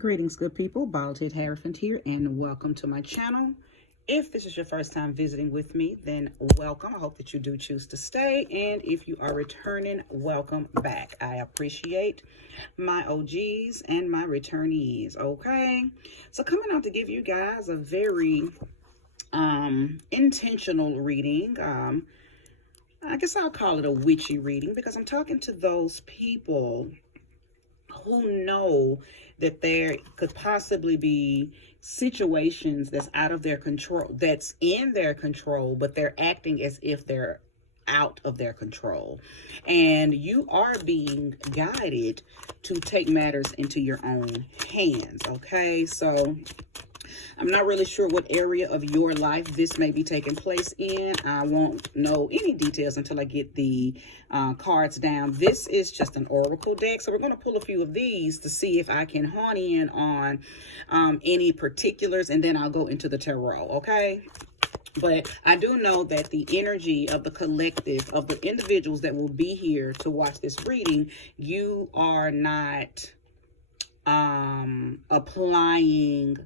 Greetings, good people. Bald-head Hierophant here, and welcome to my channel. If this is your first time visiting with me, then welcome. I hope that you do choose to stay, and if you are returning, welcome back. I appreciate my OGs and my returnees, okay? So coming out to give you guys a very intentional reading. I guess I'll call it a witchy reading because I'm talking to those people who know that there could possibly be situations that's out of their control, that's in their control, but they're acting as if they're out of their control. And you are being guided to take matters into your own hands, okay? So I'm not really sure what area of your life this may be taking place in. I won't know any details until I get the cards down. This is just an oracle deck, so we're going to pull a few of these to see if I can hone in on any particulars, and then I'll go into the tarot, okay? But I do know that the energy of the collective, of the individuals that will be here to watch this reading, you are not applying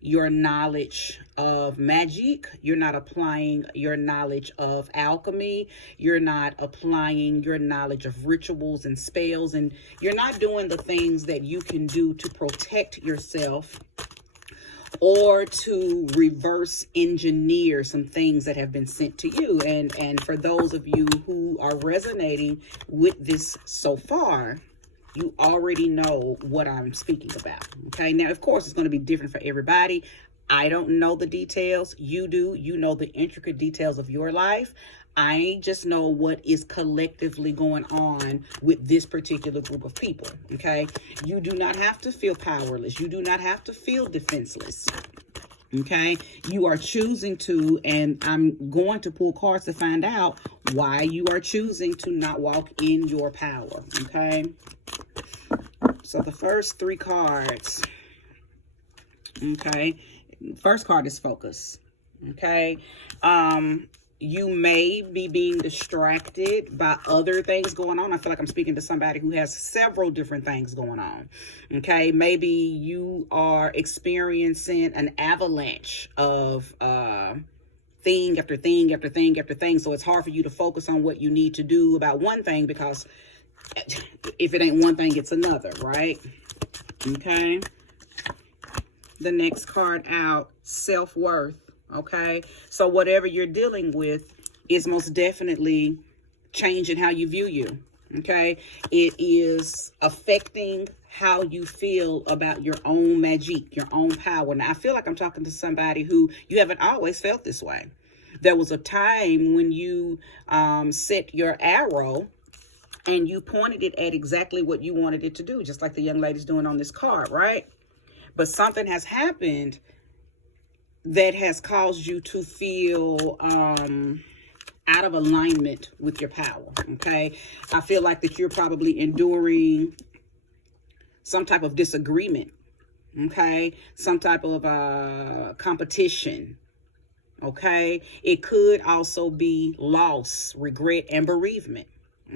your knowledge of magic. You're not applying your knowledge of alchemy. You're not applying your knowledge of rituals and spells, and you're not doing the things that you can do to protect yourself or to reverse engineer some things that have been sent to you. And for those of you who are resonating with this so far, you already know what I'm speaking about, okay? Now, of course, it's going to be different for everybody. I don't know the details. You do. You know the intricate details of your life. I just know what is collectively going on with this particular group of people, okay? You do not have to feel powerless. You do not have to feel defenseless, okay? You are choosing to, and I'm going to pull cards to find out why you are choosing to not walk in your power, okay? So the first three cards, okay, first card is focus, okay? You may be being distracted by other things going on. I feel like I'm speaking to somebody who has several different things going on, okay? Maybe you are experiencing an avalanche of thing after thing after thing after thing, so it's hard for you to focus on what you need to do about one thing because if it ain't one thing, it's another, right? Okay. The next card out, self-worth, okay? So whatever you're dealing with is most definitely changing how you view you, okay? It is affecting how you feel about your own magic, your own power. Now, I feel like I'm talking to somebody who you haven't always felt this way. There was a time when you set your arrow and you pointed it at exactly what you wanted it to do, just like the young lady's doing on this card, right? But something has happened that has caused you to feel out of alignment with your power, okay? I feel like that you're probably enduring some type of disagreement, okay? Some type of competition, okay? It could also be loss, regret, and bereavement.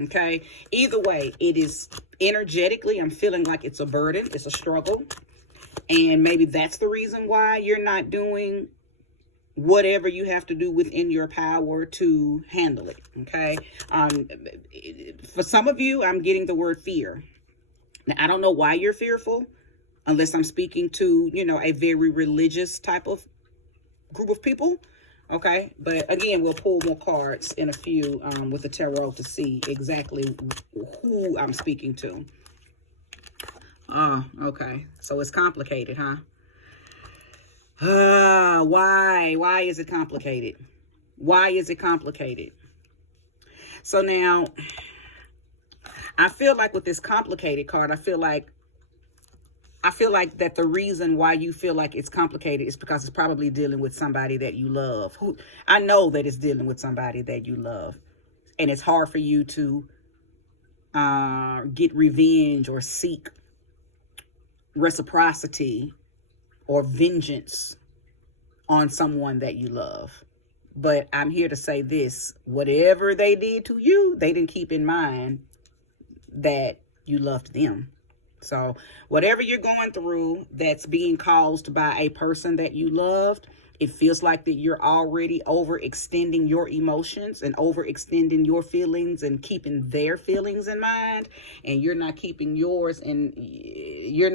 Okay, either way, it is energetically, I'm feeling like it's a burden, it's a struggle, and maybe that's the reason why you're not doing whatever you have to do within your power to handle it, okay? For some of you, I'm getting the word fear. Now, I don't know why you're fearful, unless I'm speaking to, you know, a very religious type of group of people. Okay, but again, we'll pull more cards in a few with the tarot to see exactly who I'm speaking to. Oh, okay. So it's complicated, huh? Why? Why is it complicated? Why is it complicated? So now, I feel like with this complicated card, I feel like that the reason why you feel like it's complicated is because it's probably dealing with somebody that you love. Who I know that it's dealing with somebody that you love. And it's hard for you to get revenge or seek reciprocity or vengeance on someone that you love. But I'm here to say this. Whatever they did to you, they didn't keep in mind that you loved them. So whatever you're going through that's being caused by a person that you loved, it feels like that you're already overextending your emotions and overextending your feelings and keeping their feelings in mind, and you're not keeping yours, and you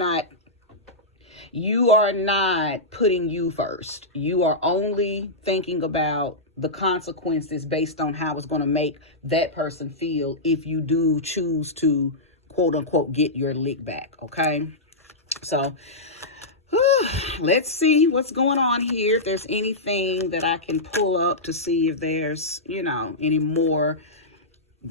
are not putting you first. You are only thinking about the consequences based on how it's going to make that person feel if you do choose to, quote unquote, get your lick back. Okay. So let's see what's going on here. If there's anything that I can pull up to see if there's, any more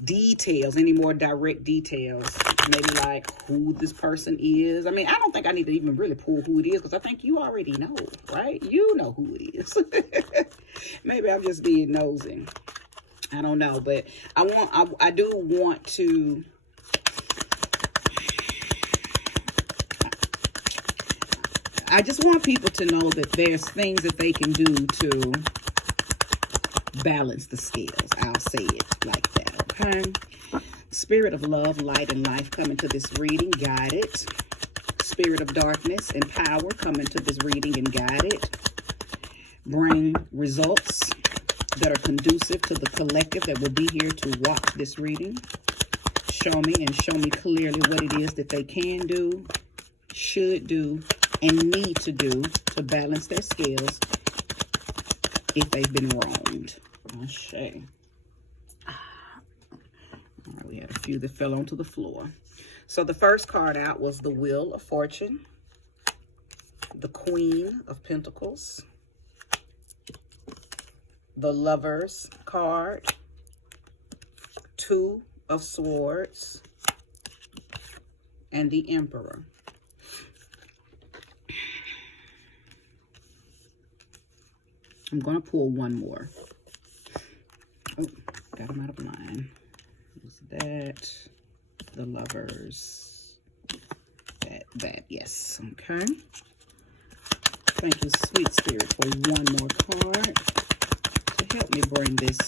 details, any more direct details, maybe like who this person is. I mean, I don't think I need to even really pull who it is, because I think you already know, right? You know who it is. Maybe I'm just being nosy. I don't know, but I do want to, I just want people to know that there's things that they can do to balance the scales. I'll say it like that. Okay. Spirit of love, light, and life come into this reading, guide it. Spirit of darkness and power come into this reading and guide it. Bring results that are conducive to the collective that will be here to watch this reading. Show me clearly what it is that they can do, should do, and need to do to balance their scales if they've been wronged. Okay. We had a few that fell onto the floor. So the first card out was the Wheel of Fortune, the Queen of Pentacles, the Lovers card, Two of Swords, and the Emperor. I'm going to pull one more. Oh, got them out of line. That, the Lovers, that, yes, okay. Thank you, sweet spirit, for one more card to help me bring this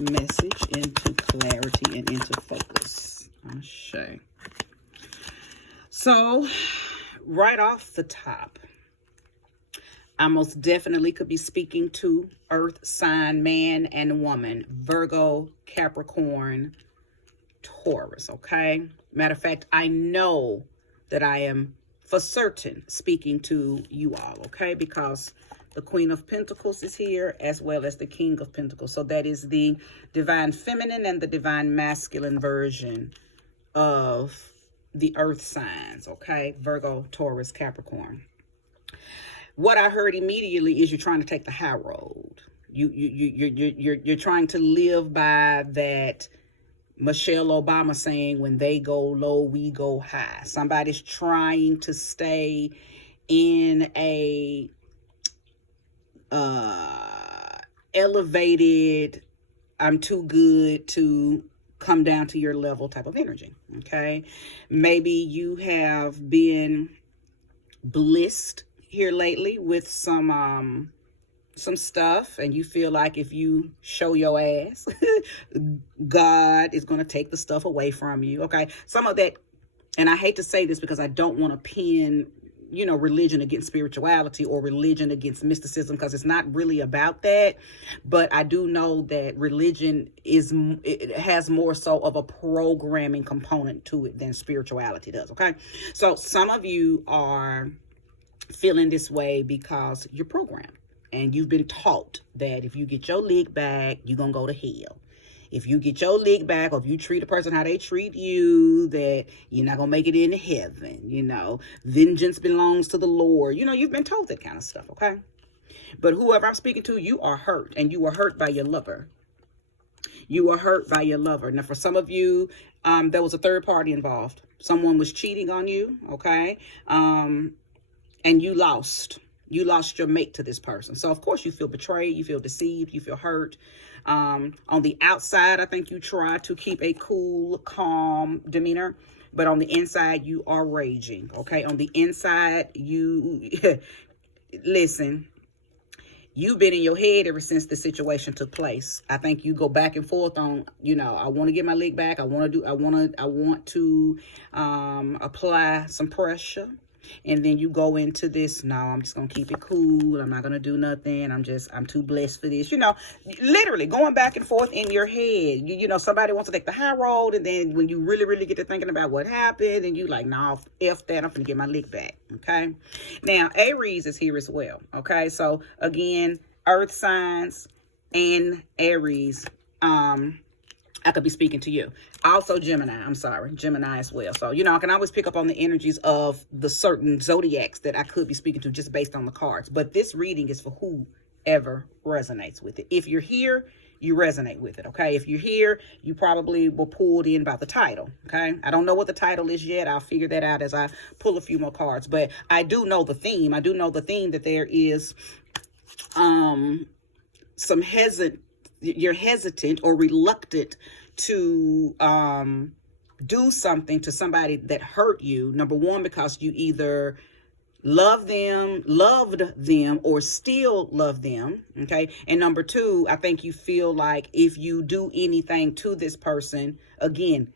message into clarity and into focus. Okay. So, right off the top, I most definitely could be speaking to earth sign man and woman, Virgo, Capricorn, Taurus, okay? Matter of fact, I know that I am for certain speaking to you all, okay? Because the Queen of Pentacles is here, as well as the King of Pentacles. So that is the divine feminine and the divine masculine version of the earth signs, okay? Virgo, Taurus, Capricorn. What I heard immediately is you're trying to take the high road. You're trying to live by that Michelle Obama saying, when they go low, we go high. Somebody's trying to stay in a elevated, I'm too good to come down to your level type of energy. Okay. Maybe you have been blessed here lately with some stuff, and you feel like if you show your ass, God is going to take the stuff away from you. Okay. Some of that, and I hate to say this because I don't want to pin, religion against spirituality or religion against mysticism, because it's not really about that. But I do know that religion it has more so of a programming component to it than spirituality does. Okay. So some of you are feeling this way because you're programmed. And you've been taught that if you get your leg back, you're going to go to hell. If you get your leg back, or if you treat a person how they treat you, that you're not going to make it into heaven. Vengeance belongs to the Lord. You've been told that kind of stuff, okay? But whoever I'm speaking to, you are hurt, and you were hurt by your lover. You were hurt by your lover. Now, for some of you, there was a third party involved. Someone was cheating on you, okay? And you lost. You lost your mate to this person. So, of course, you feel betrayed. You feel deceived. You feel hurt. On the outside, I think you try to keep a cool, calm demeanor. But on the inside, you are raging. Okay? On the inside, you... Listen. You've been in your head ever since the situation took place. I think you go back and forth on, I want to get my leg back. I want to apply some pressure. And then you go into this, no, I'm just going to keep it cool. I'm not going to do nothing. I'm too blessed for this. Literally going back and forth in your head. Somebody wants to take the high road. And then when you really, really get to thinking about what happened, and you like, no, F that. I'm going to get my lick back. Okay. Now, Aries is here as well. Okay. So again, earth signs and Aries, I could be speaking to you. Also Gemini as well. So, I can always pick up on the energies of the certain zodiacs that I could be speaking to just based on the cards. But this reading is for whoever resonates with it. If you're here, you resonate with it, okay? If you're here, you probably were pulled in by the title, okay? I don't know what the title is yet. I'll figure that out as I pull a few more cards. But I do know the theme. I do know the theme that there is you're hesitant or reluctant to do something to somebody that hurt you. Number one, because you either loved them, or still love them. Okay. And number two, I think you feel like if you do anything to this person, again,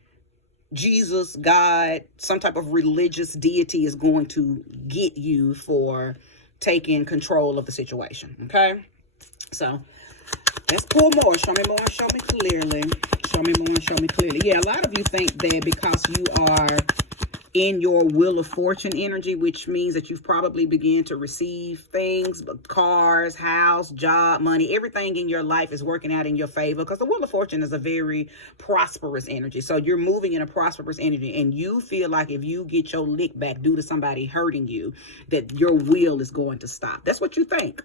Jesus, God, some type of religious deity is going to get you for taking control of the situation. Okay. So let's pull more. Show me more and show me clearly. Show me more and show me clearly. Yeah, a lot of you think that because you are in your wheel of fortune energy, which means that you've probably begun to receive things, cars, house, job, money, everything in your life is working out in your favor, because the wheel of fortune is a very prosperous energy. So you're moving in a prosperous energy, and you feel like if you get your lick back due to somebody hurting you, that your will is going to stop. That's what you think.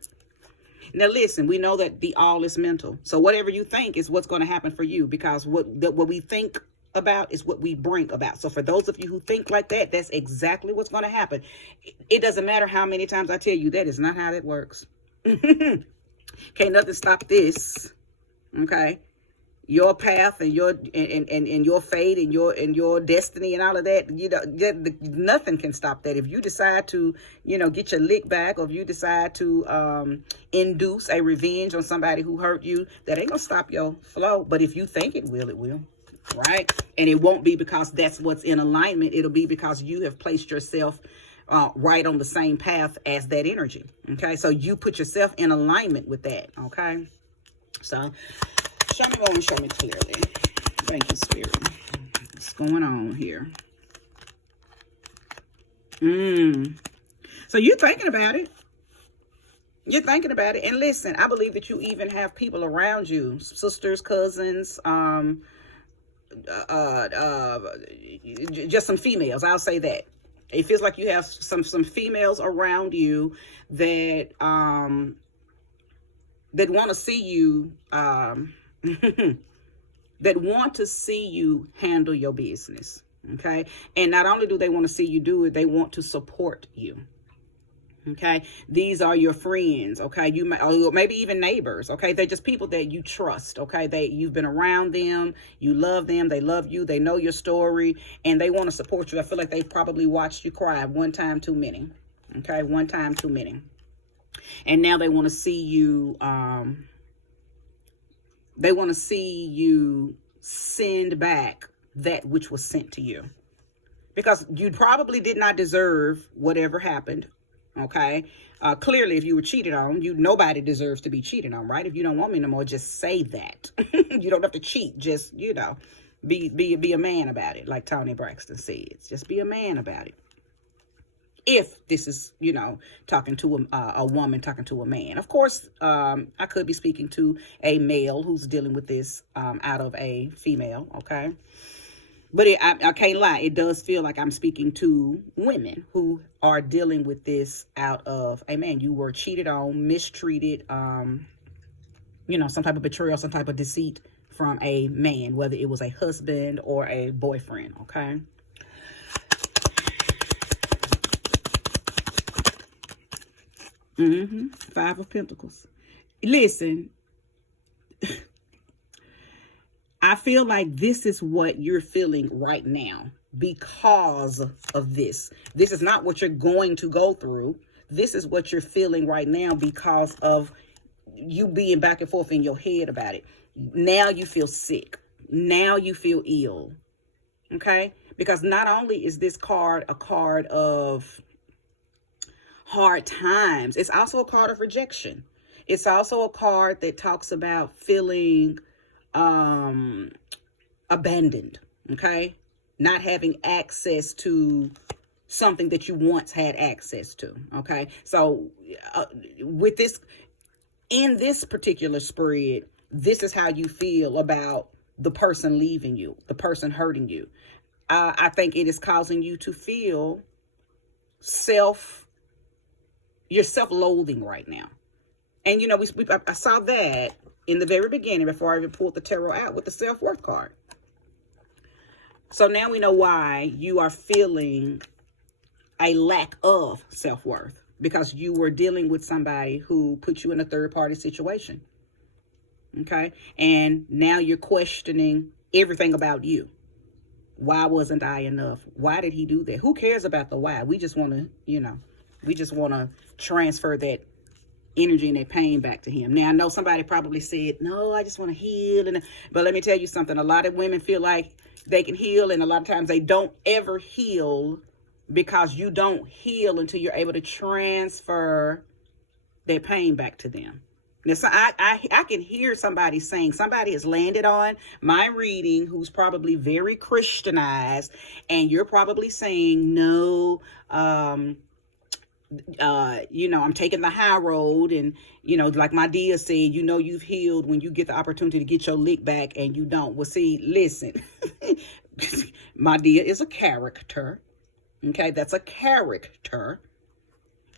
Now, listen, we know that the all is mental. So whatever you think is what's going to happen for you, because what we think about is what we bring about. So for those of you who think like that, that's exactly what's going to happen. It doesn't matter how many times I tell you that is not how that works. Can't nothing stop this. Okay. Your path and your fate and your destiny and all of that, nothing can stop that. If you decide to, get your lick back, or if you decide to induce a revenge on somebody who hurt you, that ain't gonna stop your flow. But if you think it will, right? And it won't be because that's what's in alignment. It'll be because you have placed yourself right on the same path as that energy. Okay, so you put yourself in alignment with that. Okay, so show me more and show me clearly. Thank you, Spirit. What's going on here? So you're thinking about it. You're thinking about it. And listen, I believe that you even have people around you, sisters, cousins, just some females. I'll say that. It feels like you have some females around you that that want to see you that want to see you handle your business. Okay. And not only do they want to see you do it, they want to support you. Okay. These are your friends. Okay. You might, or maybe even neighbors. Okay. They're just people that you trust. Okay. You've been around them. You love them. They love you. They know your story, and they want to support you. I feel like they probably watched you cry one time too many. Okay. One time too many. And now they want to see you, they want to see you send back that which was sent to you, because you probably did not deserve whatever happened. Okay. Clearly, if you were cheated on, nobody deserves to be cheated on, right? If you don't want me no more, just say that. You don't have to cheat. Just, be a man about it. Like Tony Braxton says, just be a man about it. If this is, talking to a woman, talking to a man. Of course, I could be speaking to a male who's dealing with this out of a female, okay? But I can't lie. It does feel like I'm speaking to women who are dealing with this out of a man. You were cheated on, mistreated, some type of betrayal, some type of deceit from a man, whether it was a husband or a boyfriend, okay? Five of Pentacles. Listen, I feel like this is what you're feeling right now because of this. This is not what you're going to go through. This is what you're feeling right now because of you being back and forth in your head about it. Now you feel sick. Now you feel ill. Okay? Because not only is this card a card of hard times, it's also a card of rejection. It's also a card that talks about feeling abandoned. Okay? Not having access to something that you once had access to. Okay? So with this, in this particular spread, this is how you feel about the person leaving you, the person hurting you. I think it is causing you to feel you're self-loathing right now. And, you know, I saw that in the very beginning before I even pulled the tarot out with the self-worth card. So now we know why you are feeling a lack of self-worth, because you were dealing with somebody who put you in a third-party situation. Okay? And now you're questioning everything about you. Why wasn't I enough? Why did he do that? Who cares about the why? We just want to, we just want to transfer that energy and that pain back to him. Now, I know somebody probably said, no, I just want to heal. But let me tell you something. A lot of women feel like they can heal, and a lot of times they don't ever heal, because you don't heal until you're able to transfer their pain back to them. Now, so I can hear somebody saying, somebody has landed on my reading who's probably very Christianized, and you're probably saying, no, I'm taking the high road, and, like my dear said, you've healed when you get the opportunity to get your lick back, and you don't. Well, see, listen, my dear is a character. Okay, that's a character.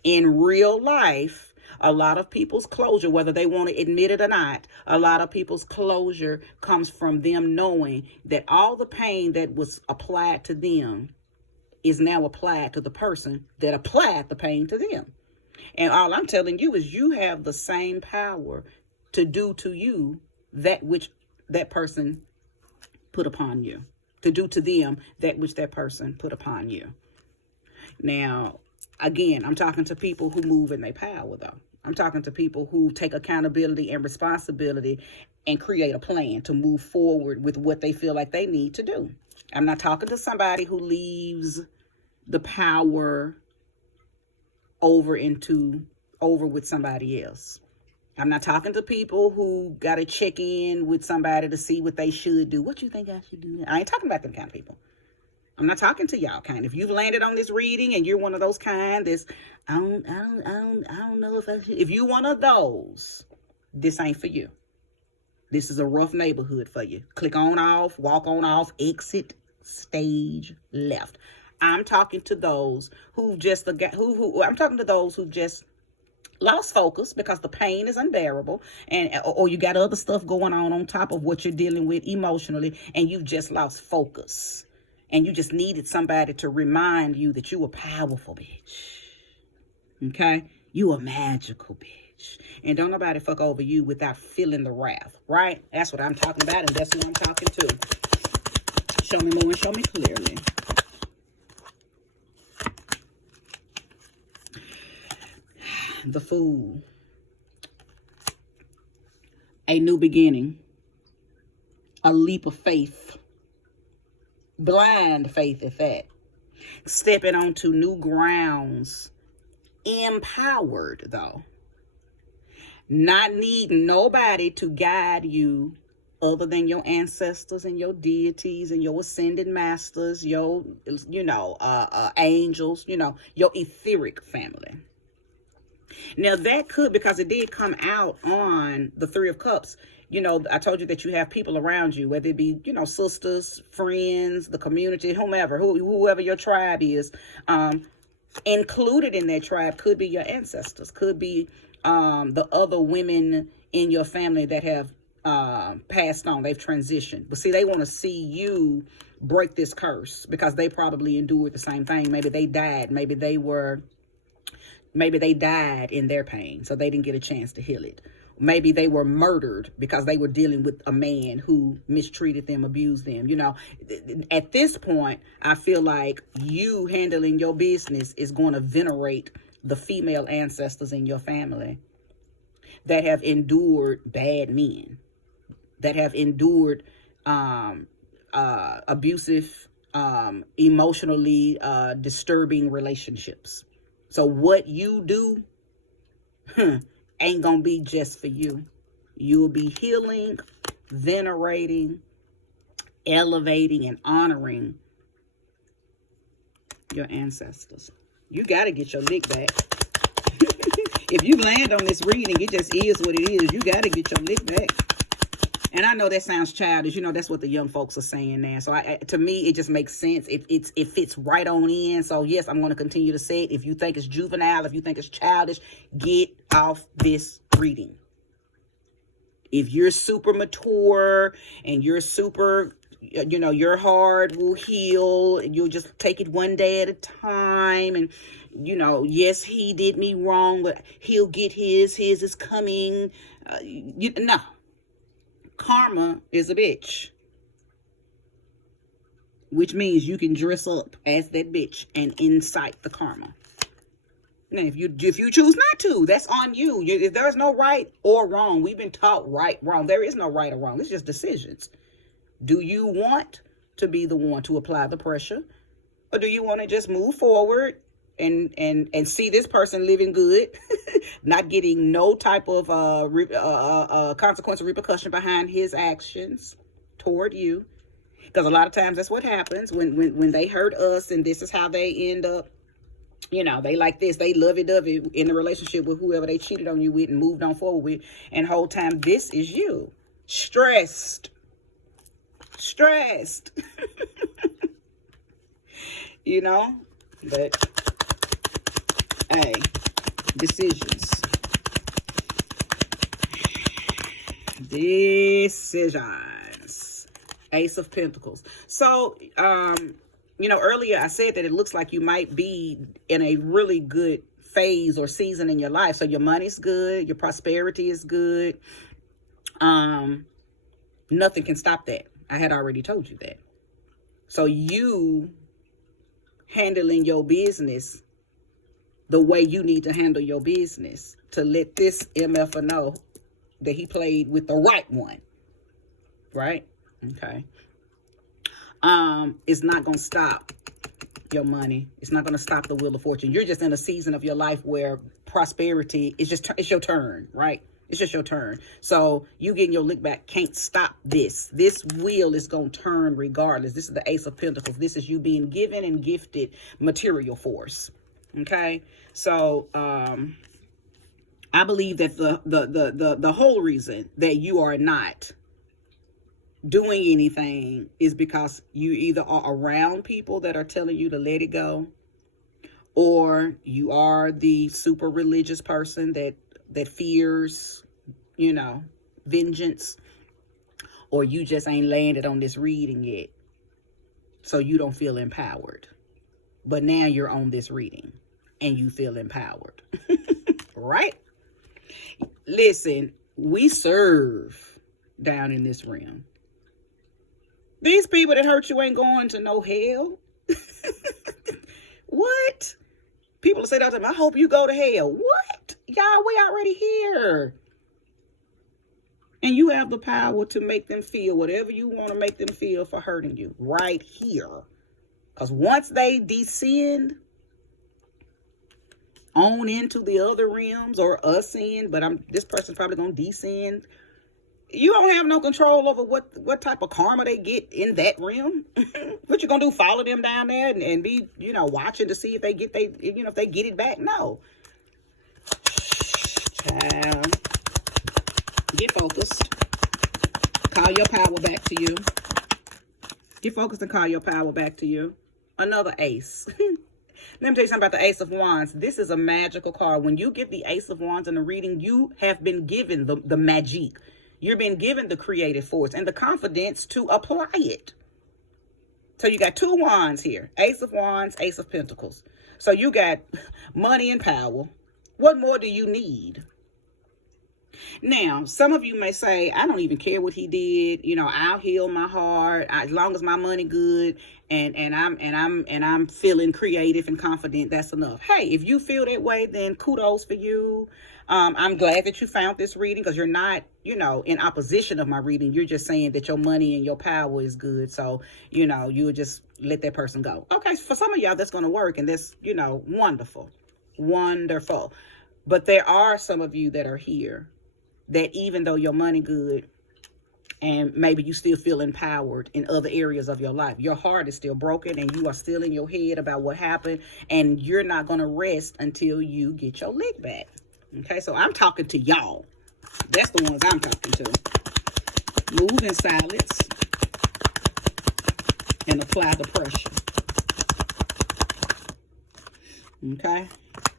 In real life, a lot of people's closure, whether they want to admit it or not, a lot of people's closure comes from them knowing that all the pain that was applied to them is now applied to the person that applied the pain to them. And all I'm telling you is you have the same power to do to you that which that person put upon you, to do to them that which that person put upon you. Now, again, I'm talking to people who move in their power, though. I'm talking to people who take accountability and responsibility and create a plan to move forward with what they feel like they need to do. I'm not talking to somebody who leaves the power over with somebody else. I'm not talking to people who got to check in with somebody to see what they should do. What you think I should do? I ain't talking about them kind of people. I'm not talking to y'all kind. If you've landed on this reading and you're one of those kind that's, I don't know if I should. If you're one of those, this ain't for you. This is a rough neighborhood for you. Click on off, walk on off, exit, stage left. I'm talking to those who just lost focus because the pain is unbearable, or you got other stuff going on top of what you're dealing with emotionally, and you've just lost focus. And you just needed somebody to remind you that you a powerful bitch. Okay? You a magical bitch. And don't nobody fuck over you without feeling the wrath, right? That's what I'm talking about, and that's who I'm talking to. Show me more and show me clearly. The Fool. A new beginning. A leap of faith. Blind faith at that. Stepping onto new grounds. Empowered, though. Not needing nobody to guide you other than your ancestors and your deities and your ascended masters, your, angels, your etheric family. Now that could, because it did come out on the Three of Cups. I told you that you have people around you, whether it be, sisters, friends, the community, whoever your tribe is. Included in that tribe could be your ancestors, could be the other women in your family that have passed on, they've transitioned. But see, they want to see you break this curse because they probably endured the same thing. Maybe they died. Maybe they died in their pain, so they didn't get a chance to heal it. Maybe they were murdered because they were dealing with a man who mistreated them, abused them. At this point, I feel like you handling your business is going to venerate the female ancestors in your family. that have endured bad men, that have endured abusive, emotionally disturbing relationships. So what you do ain't gonna be just for you. You'll be healing, venerating, elevating, and honoring your ancestors. You got to get your lick back. If you land on this reading, it just is what it is. You got to get your lick back. And I know that sounds childish. You know, that's what the young folks are saying now. So to me, it just makes sense. It fits right on in. So yes, I'm going to continue to say it. If you think it's juvenile, if you think it's childish, get off this reading. If you're super mature and you're super, you know, your heart will heal and you'll just take it one day at a time. And, you know, yes, he did me wrong, but he'll get his. His is coming. No. Karma is a bitch, which means you can dress up as that bitch and incite the karma. Now, if you choose not to, that's on you. There's no right or wrong. We've been taught right, wrong. There is no right or wrong. It's just decisions. Do you want to be the one to apply the pressure, or do you want to just move forward and see this person living good, not getting no type of consequence or repercussion behind his actions toward you? Because a lot of times that's what happens when they hurt us, and this is how they end up. You know, they like this, they lovey-dovey in the relationship with whoever they cheated on you with and moved on forward with, and whole time this is you stressed. You know, but hey, decisions. Ace of Pentacles. So, you know, earlier I said that it looks like you might be in a really good phase or season in your life. So your money's good, your prosperity is good. Nothing can stop that. I had already told you that. So you handling your business the way you need to handle your business to let this MF know that he played with the right one. Right? Okay. It's not going to stop your money. It's not going to stop the wheel of fortune. You're just in a season of your life where prosperity is just, it's your turn, right? It's just your turn. So you getting your lick back can't stop this. This wheel is going to turn regardless. This is the Ace of Pentacles. This is you being given and gifted material force. Okay. So, I believe that the whole reason that you are not doing anything is because you either are around people that are telling you to let it go, or you are the super religious person that fears, you know, vengeance, or you just ain't landed on this reading yet, so you don't feel empowered. But now you're on this reading and you feel empowered. Right? Listen, we serve down in this realm. These people that hurt you ain't going to no hell. What? People say that to me, I hope you go to hell. What? Y'all, we already here. And you have the power to make them feel whatever you want to make them feel for hurting you right here. Because once they descend on into the other realms, or ascend, but this person's probably going to descend, you don't have no control over what type of karma they get in that realm. What you gonna do? Follow them down there and be, you know, watching to see if they get if they get it back? No. Child. Get focused. Call your power back to you. Get focused and call your power back to you. Another ace. Let me tell you something about the Ace of Wands. This is a magical card. When you get the Ace of Wands in the reading, you have been given the magic. You're being given the creative force and the confidence to apply it. So you got two wands here. Ace of Wands, Ace of Pentacles. So you got money and power. What more do you need? Now, some of you may say, I don't even care what he did. You know, I'll heal my heart as long as my money good and I'm feeling creative and confident. That's enough. Hey, if you feel that way, then kudos for you. I'm glad that you found this reading, because you're not, you know, in opposition of my reading. You're just saying that your money and your power is good. So, you know, you would just let that person go. Okay, for some of y'all, that's going to work. And that's, you know, wonderful. Wonderful. But there are some of you that are here that even though your money good and maybe you still feel empowered in other areas of your life, your heart is still broken and you are still in your head about what happened, and you're not going to rest until you get your lick back. Okay, so I'm talking to y'all. That's the ones I'm talking to. Move in silence and apply the pressure. Okay,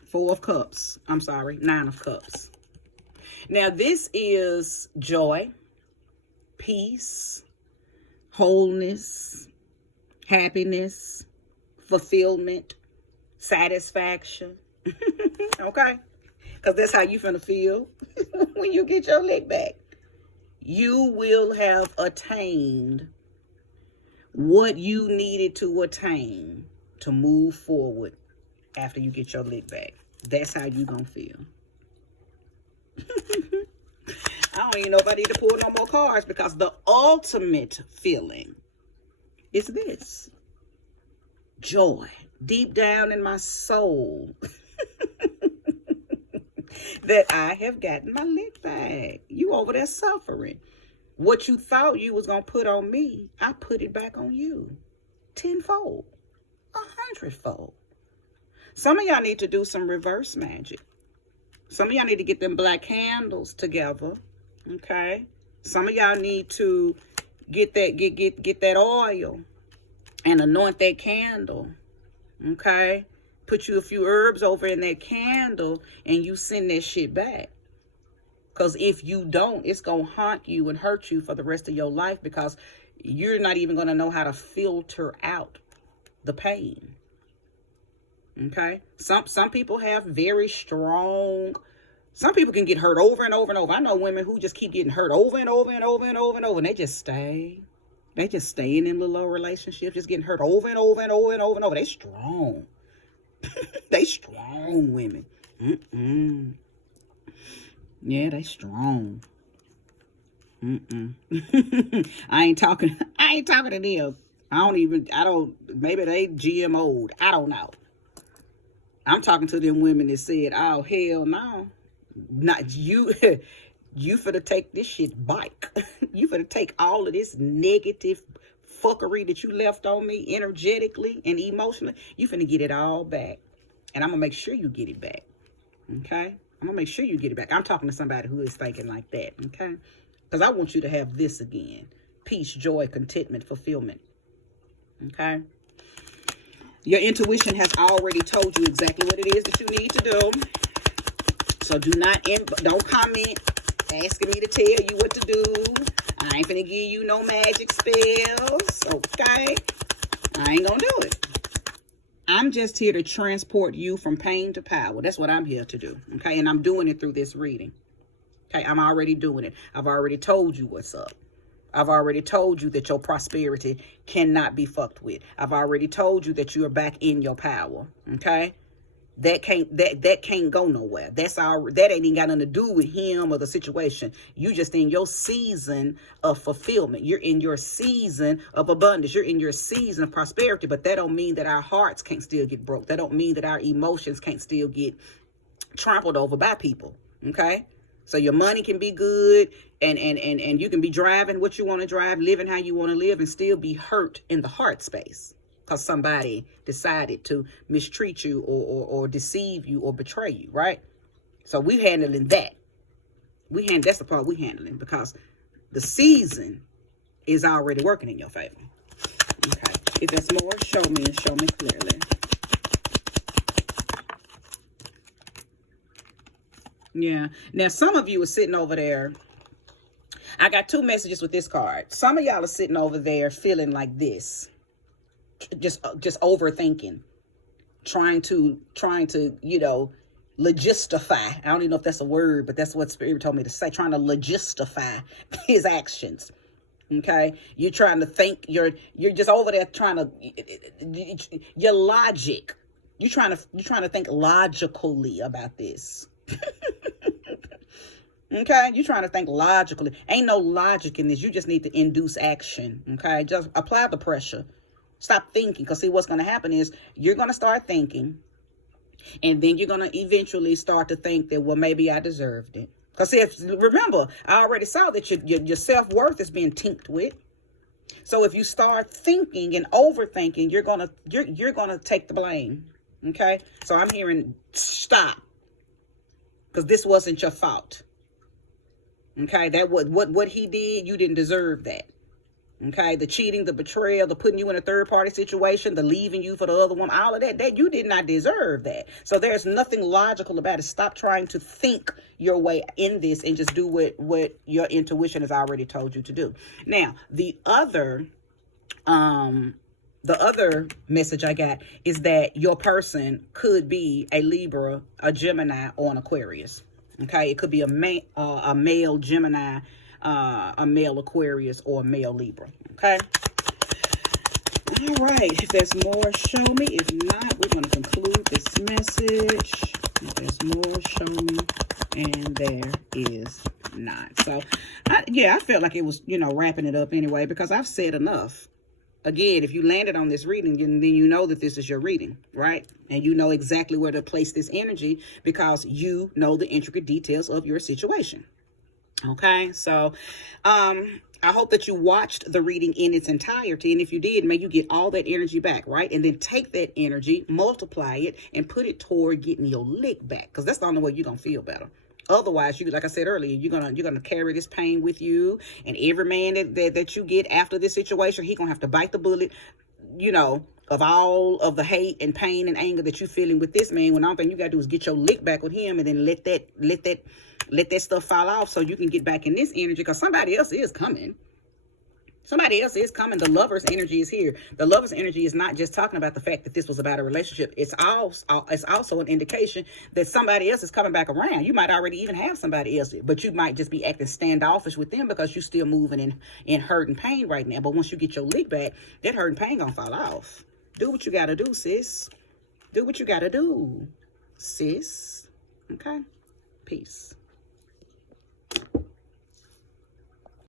4 of Cups. I'm sorry, 9 of Cups. Now, this is joy, peace, wholeness, happiness, fulfillment, satisfaction. Okay? Because that's how you finna feel when you get your leg back. You will have attained what you needed to attain to move forward after you get your leg back. That's how you gonna feel. I don't even know if I need to pull no more cards, because the ultimate feeling is this. Joy. Deep down in my soul. That I have gotten my lick back. You over there suffering. What you thought you was going to put on me, I put it back on you. 10-fold. 100-fold. Some of y'all need to do some reverse magic. Some of y'all need to get them black candles together. Okay? Some of y'all need to get that oil and anoint that candle. Okay? Put you a few herbs over in that candle and you send that shit back. Because if you don't, it's going to haunt you and hurt you for the rest of your life, because you're not even going to know how to filter out the pain. Okay? Some people have very strong, some people can get hurt over and over and over. I know women who just keep getting hurt over and over and over and over and over, and they just stay. They just stay in them little old relationships, just getting hurt over and over and over and over and over. They strong. They strong women. Yeah, they strong. I ain't talking to them. Maybe they GMO'd. I don't know. I'm talking to them women that said, oh, hell no. Not you. You finna take this shit back. You finna take all of this negative fuckery that you left on me energetically and emotionally. You finna get it all back. And I'm gonna make sure you get it back. Okay? I'm gonna make sure you get it back. I'm talking to somebody who is thinking like that. Okay? Because I want you to have this again. Peace, joy, contentment, fulfillment. Okay? Your intuition has already told you exactly what it is that you need to do. So don't comment asking me to tell you what to do. I ain't finna give you no magic spells. Okay? I ain't gonna do it. I'm just here to transport you from pain to power. That's what I'm here to do. Okay? And I'm doing it through this reading. Okay? I'm already doing it. I've already told you what's up. I've already told you that your prosperity cannot be fucked with. I've already told you that you are back in your power. Okay? That can't go nowhere. That ain't even got nothing to do with him or the situation. You just in your season of fulfillment. You're in your season of abundance. You're in your season of prosperity. But that don't mean that our hearts can't still get broke. That don't mean that our emotions can't still get trampled over by people. Okay? So your money can be good and you can be driving what you want to drive, living how you want to live, and still be hurt in the heart space. Because somebody decided to mistreat you or deceive you or betray you, right? So we're handling that. That's the part we're handling, because the season is already working in your favor. Okay. If there's more, show me and show me clearly. Yeah. Now, some of you are sitting over there. I got 2 messages with this card. Some of y'all are sitting over there feeling like this. Just overthinking, trying to, logistify. I don't even know if that's a word, but that's what Spirit told me to say. Trying to logistify his actions. Okay, you're trying to think. You're just over there trying to. Your logic. You're trying to think logically about this. Okay, you're trying to think logically. Ain't no logic in this. You just need to induce action. Okay, just apply the pressure. Stop thinking, because see, what's going to happen is you're going to start thinking, and then you're going to eventually start to think that, well, maybe I deserved it. Because remember, I already saw that your self-worth is being tinked with. So if you start thinking and overthinking, you're gonna take the blame. Okay, so I'm hearing stop, because this wasn't your fault. Okay, that what he did, you didn't deserve that. Okay, the cheating, the betrayal, the putting you in a third-party situation, the leaving you for the other one, all of that you did not deserve that. So there's nothing logical about it. Stop trying to think your way in this and just do what your intuition has already told you to do. Now, the other message I got is that your person could be a Libra, a Gemini, or an Aquarius. Okay, it could be a male Gemini, a male Aquarius, or a male Libra. Okay. All right. If there's more, show me. If not, we're going to conclude this message. If there's more, show me. And there is not. So, I felt like it was, wrapping it up anyway, because I've said enough. Again, if you landed on this reading, then you know that this is your reading, right? And you know exactly where to place this energy, because you know the intricate details of your situation. Okay, so I hope that you watched the reading in its entirety. And if you did, may you get all that energy back, right? And then take that energy, multiply it, and put it toward getting your lick back, because that's the only way you're going to feel better. Otherwise, like I said earlier, you're gonna carry this pain with you, and every man that you get after this situation, he gonna have to bite the bullet, of all of the hate and pain and anger that you're feeling with this man. When all thing you gotta do is get your lick back with him, and then let that stuff fall off, so you can get back in this energy, because somebody else is coming. Somebody else is coming. The lover's energy is here. The lover's energy is not just talking about the fact that this was about a relationship. It's also an indication that somebody else is coming back around. You might already even have somebody else, but you might just be acting standoffish with them because you're still moving in hurt and pain right now. But once you get your lick back, that hurt and pain gonna fall off. Do what you gotta do, sis. Do what you gotta do, sis. Okay? Peace.